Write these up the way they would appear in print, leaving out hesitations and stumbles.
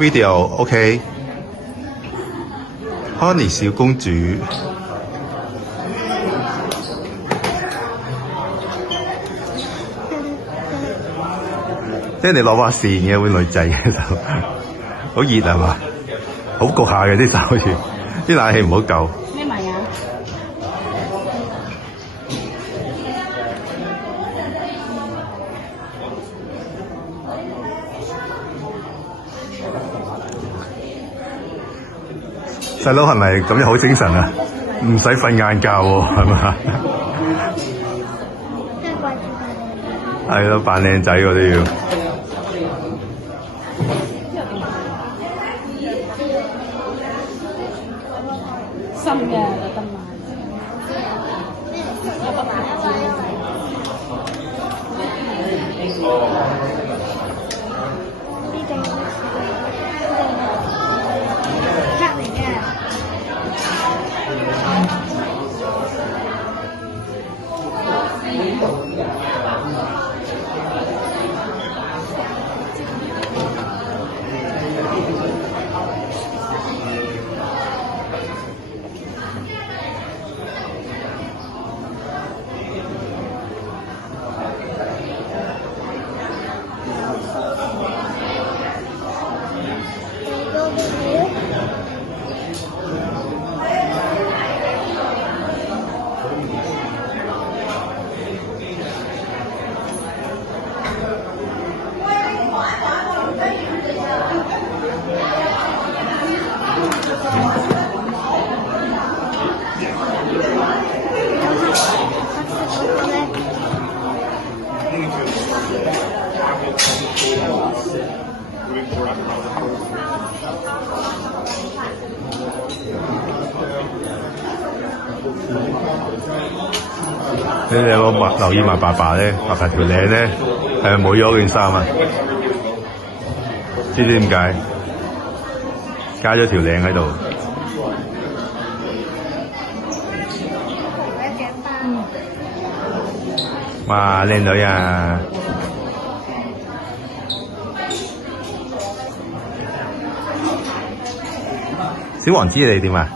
video OK。Honey 小公主，即係你攞把扇嘅會女仔嘅手，好熱係嘛？好焗下嘅啲手好似，啲冷氣唔好夠。眯埋眼。細佬係咪咁樣好精神啊？唔使瞓晏覺喎，係嘛？係咯，扮靚仔喎都要。深嘅就得嘛。你哋有冇留意埋爸爸咧？爸爸條領咧係咪冇咗件衫啊？知唔知點解？加咗條領喺度。哇！靚女啊！小王子你點啊？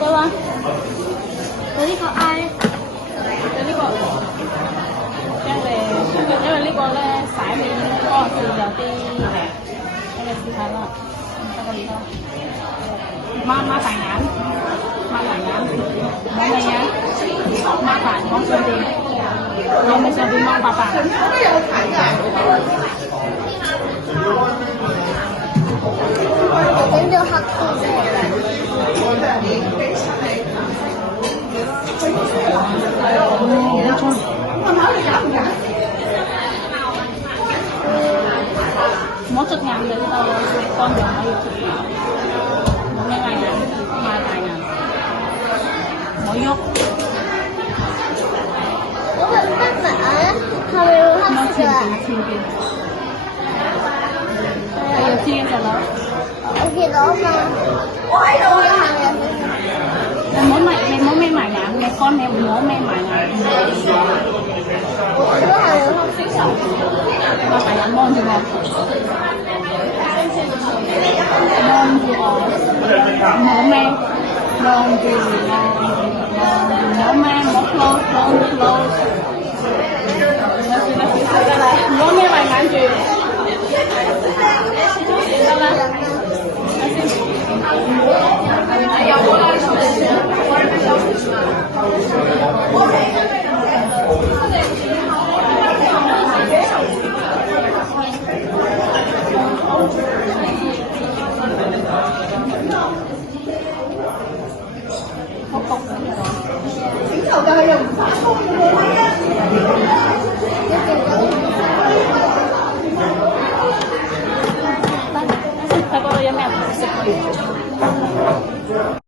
得啦，佢呢個 I，佢呢個，因為呢個咧洗面嗰陣時有啲你哋試下啦，得個唔得？孖大眼，孖大眼，冇味啊，孖大講上邊，你咪上邊掹白白。都有睇㗎。整咗黑色嘅。唔好捽眼嘅呢度，乾淨可以捽眼，冇咩眼，擘大眼，唔好喐。我係黑色啊，係咪要黑色啊？係要知嘅咯。我見到嘛，我喺度啊！你唔好眯埋眼，你乾你唔好眯埋眼。我都係要黑色。擘大眼望住我，望住我，唔好眯，望住唔好眯，唔好 close。唔好眯埋眼住，得啦。整頭就係又唔發衝嘅。睇嗰度有咩唔識？